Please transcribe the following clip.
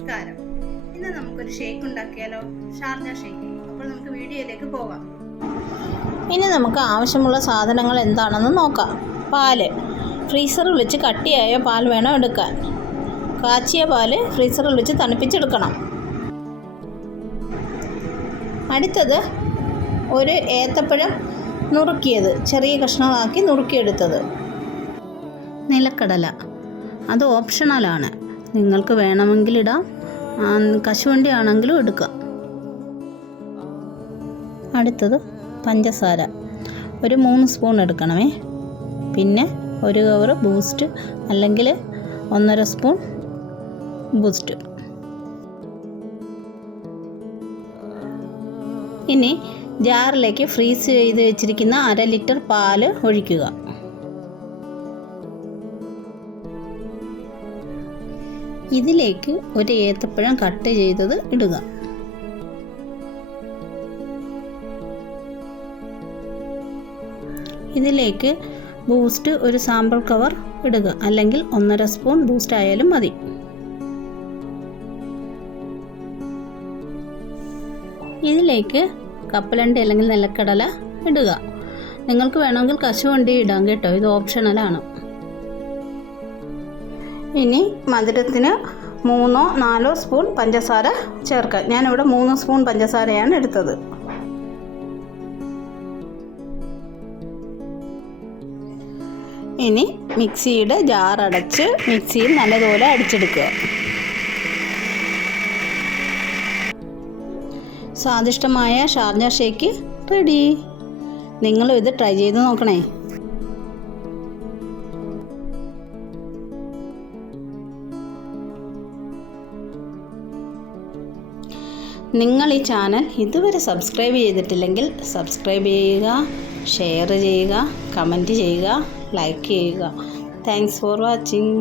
നമസ്കാരം. ഇന്ന് നമുക്കൊരു ഷേക്ക് ഉണ്ടാക്കിയാലോ? Sharjah shake. അപ്പോൾ നമുക്ക് വീഡിയോയിലേക്ക് പോകാം. ഇനി നമുക്ക് ആവശ്യമുള്ള സാധനങ്ങൾ എന്താണെന്ന് നോക്കാം. പാല്, ഫ്രീസറിൽ വെച്ച് കട്ടിയായ പാൽ വേണം എടുക്കാൻ. കാച്ചിയ പാല് ഫ്രീസറിൽ വെച്ച് തണുപ്പിച്ചെടുക്കണം. അടുത്തത് ഒരു ഏത്തപ്പഴം നുറുക്കിയത്, ചെറിയ കഷ്ണങ്ങളാക്കി നുറുക്കിയെടുത്തത്. നിലക്കടല, അത് ഓപ്ഷണലാണ്, നിങ്ങൾക്ക് വേണമെങ്കിൽ ഇടാം, കശുവണ്ടി ആണെങ്കിലും എടുക്കാം. അടുത്തത് പഞ്ചസാര, ഒരു 3 സ്പൂൺ എടുക്കണമേ. പിന്നെ ഒരു കവർ ബൂസ്റ്റ് അല്ലെങ്കിൽ 1.5 സ്പൂൺ ബൂസ്റ്റ്. ഇനി ജാറിലേക്ക് ഫ്രീസ് ചെയ്ത് വെച്ചിരിക്കുന്ന 1/2 ലിറ്റർ പാല് ഒഴിക്കുക. ഇതിലേക്ക് ഒരു ഏത്തപ്പഴം കട്ട് ചെയ്തത് ഇടുക. ഇതിലേക്ക് ബൂസ്റ്റ് ഒരു സാമ്പിൾ കവർ ഇടുക, അല്ലെങ്കിൽ 1.5 സ്പൂൺ ബൂസ്റ്റ് ആയാലും മതി. ഇതിലേക്ക് കപ്പലണ്ടി അല്ലെങ്കിൽ നിലക്കടല ഇടുക. നിങ്ങൾക്ക് വേണമെങ്കിൽ കശുവണ്ടി ഇടാം കേട്ടോ, ഇത് ഓപ്ഷണലാണ്. ഇനി മധുരത്തിന് 3-4 സ്പൂൺ പഞ്ചസാര ചേർക്കാം. ഞാനിവിടെ 3 സ്പൂൺ പഞ്ചസാരയാണ് എടുത്തത്. ഇനി മിക്സിയുടെ ജാർ അടച്ച് മിക്സിയിൽ നല്ലതുപോലെ അടിച്ചെടുക്കുക. സ്വാദിഷ്ടമായ ഷാർജ ഷേക്ക് റെഡി. നിങ്ങളും ഇത് ട്രൈ ചെയ്ത് നോക്കണേ. നിങ്ങൾ ഈ ചാനൽ ഇതുവരെ സബ്സ്ക്രൈബ് ചെയ്തിട്ടില്ലെങ്കിൽ സബ്സ്ക്രൈബ് ചെയ്യുക, ഷെയർ ചെയ്യുക, കമൻറ്റ് ചെയ്യുക, ലൈക്ക് ചെയ്യുക. Thanks for watching.